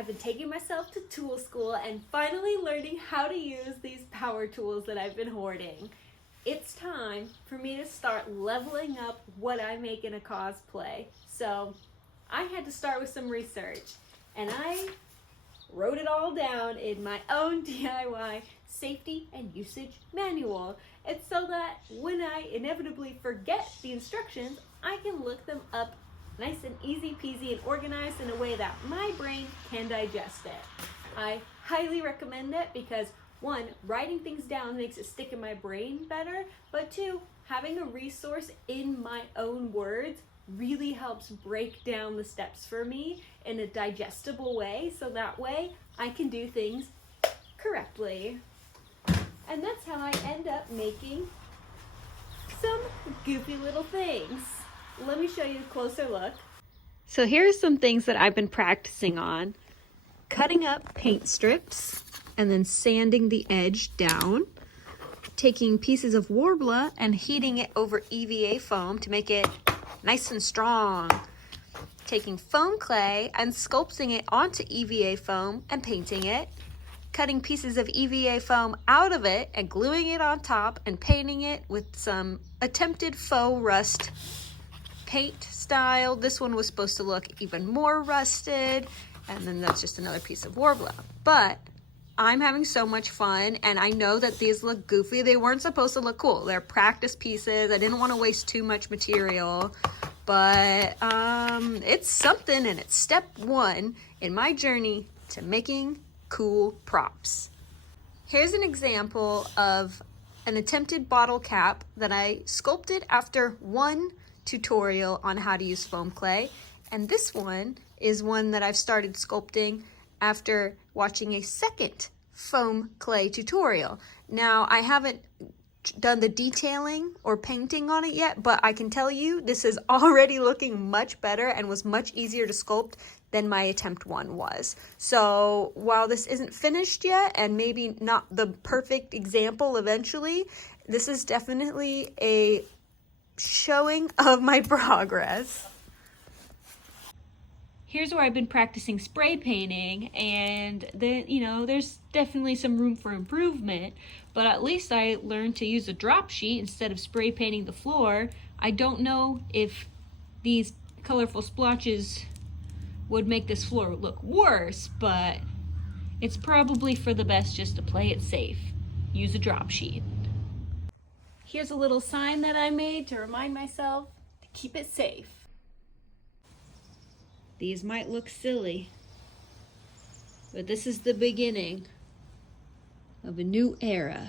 I've been taking myself to tool school and finally learning how to use these power tools that I've been hoarding. It's time for me to start leveling up what I make in a cosplay. So I had to start with some research, and I wrote it all down in my own DIY safety and usage manual. It's so that when I inevitably forget the instructions, I can look them up nice and easy peasy and organized in a way that my brain can digest it. I highly recommend it because one, writing things down makes it stick in my brain better, but two, having a resource in my own words really helps break down the steps for me in a digestible way, so that way I can do things correctly. And that's how I end up making some goofy little things. Let me show you a closer look. So here's some things that I've been practicing on. Cutting up paint strips and then sanding the edge down. Taking pieces of worbla and heating it over EVA foam to make it nice and strong. Taking foam clay and sculpting it onto EVA foam and painting it. Cutting pieces of EVA foam out of it and gluing it on top and painting it with some attempted faux rust paint style. This one was supposed to look even more rusted, and then that's just another piece of worbla. But I'm having so much fun, and I know that these look goofy. They weren't supposed to look cool. They're practice pieces. I didn't want to waste too much material, but it's something, and it's step one in my journey to making cool props. Here's an example of an attempted bottle cap that I sculpted after one tutorial on how to use foam clay, and this one is one that I've started sculpting after watching a second foam clay tutorial. Now, I haven't done the detailing or painting on it yet, but I can tell you this is already looking much better and was much easier to sculpt than my attempt one was. So while this isn't finished yet and maybe not the perfect example eventually, this is definitely a showing of my progress. Here's where I've been practicing spray painting, and then, there's definitely some room for improvement, but at least I learned to use a drop sheet instead of spray painting the floor. I don't know if these colorful splotches would make this floor look worse, but it's probably for the best just to play it safe. Use a drop sheet. Here's a little sign that I made to remind myself to keep it safe. These might look silly, but this is the beginning of a new era.